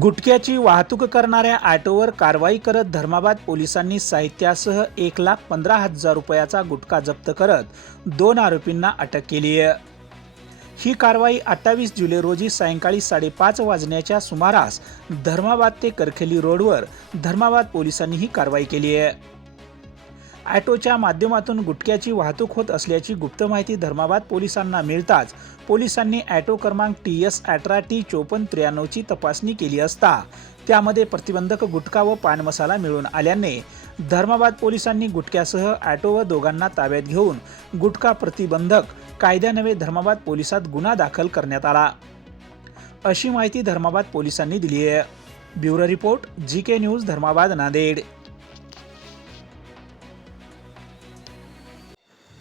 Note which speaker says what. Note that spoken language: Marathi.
Speaker 1: गुटख्याची वाहतूक करणाऱ्या ऑटोवर कारवाई करत धर्माबाद पोलिसांनी साहित्यासह एक लाख पंधरा हजार रुपयाचा गुटखा जप्त करत दोन आरोपींना अटक केली आहे. ही कारवाई अठ्ठावीस जुलै रोजी सायंकाळी साडेपाच वाजण्याच्या सुमारास धर्माबाद ते करखेली रोडवर धर्माबाद पोलिसांनी ही कारवाई केली आहे. ॲटोच्या माध्यमातून गुटख्याची वाहतूक होत असल्याची गुप्त माहिती धर्माबाद पोलिसांना मिळताच पोलिसांनी ॲटो क्रमांक टी एस अठरा टी चोपन्न त्र्याण्णवची तपासणी केली असता त्यामध्ये प्रतिबंधक गुटखा व पान मसाला मिळून आल्याने धर्माबाद पोलिसांनी गुटख्यासह ॲटो व दोघांना ताब्यात घेऊन गुटखा प्रतिबंधक कायद्यानवे धर्माबाद पोलिसात गुन्हा दाखल करण्यात आला. अशी माहिती धर्माबाद पोलिसांनी दिली आहे. Bureau report G K news Dharmabad Nanded.